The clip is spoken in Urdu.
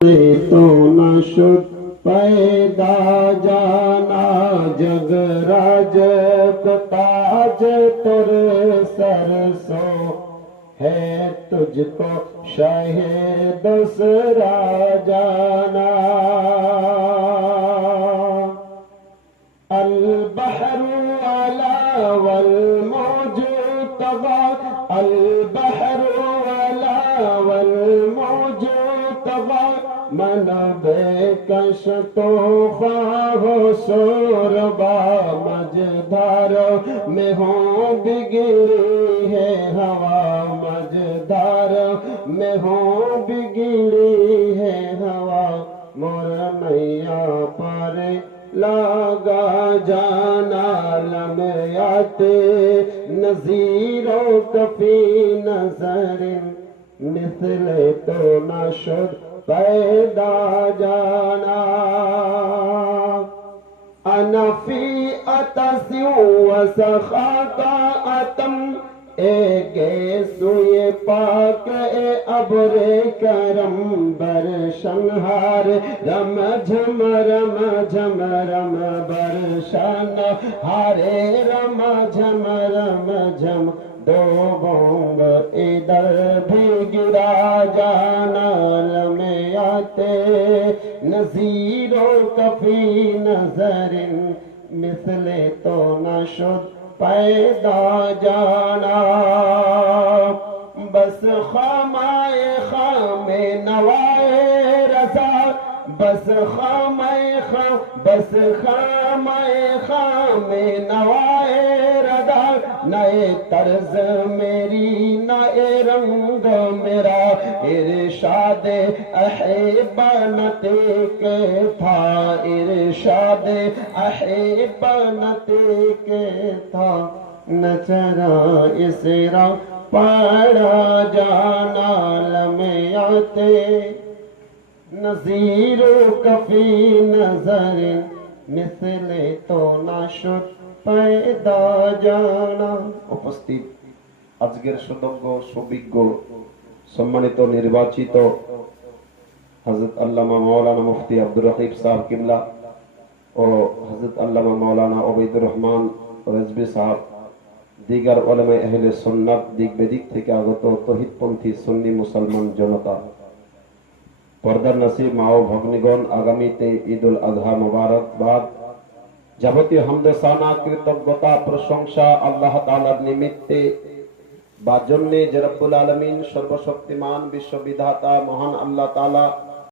تو نہ شد پیدا جانا جگ راج کو تاج تر سر سو ہے تجھ کو شاہ دوسرا جانا البحر والا والموج طغى البحر والا والموج طغى من بے کش تو خواہ سوربا مجدھار میں ہوں بگڑی ہے ہوا مجدھار میں ہوں بگڑی ہے ہوا مور میاں پر لگا جانا لمیات نظیروں کفی نظر مثل تو نہ شد پیدا جانا انا فی اتسی و سخاک اتم اے سوئے پاک اے ابر کرم برشنہار رم جھم رم برشن ہارے رم جھم دو بونگ ادھر بھی گرا جانا لمیات نظیروں کفی نظر مثل تو نہ شد پیدا جانا بس خامائے خام نوائے رضا بس خامائے خام نوائے رضا نئے طرز میری نئے رنگ میرا ارشاد احبانت کے تھا ارشاد احبانت کے تھا نچرا اسرا پڑا جانا لمیات نظیر کفی نظر مثل تو نہ شد پیدا জানা। উপস্থিত আজকের সুযোগ্য সুবিজ্ঞ সম্মানিত নির্বাচিত হযরত আল্লামা মাওলানা মুফতি আব্দুর রহিম সাহেব কিবলা ও হযরত আল্লামা মাওলানা ওবায়দুর রহমান রেজভী সাহেব দিগার উলামায়ে আহলে সুন্নাত দিক বেদিক থেকে আগত তৌহিদপন্থী সুন্নি মুসলমান জনতা পর্দার নসিব মা ও ভগ্নীগণ আগামীতে ঈদুল আজহা মুবারক বাদ যাবতীয় হামদসানা কৃতজ্ঞতা প্রশংসা আল্লাহ তাআলার নিমিত্তে বা জন্যে যে রব্বুল আলামিন সর্বশক্তিমান বিশ্ববিধাতা মহান আল্লাহ তাআলা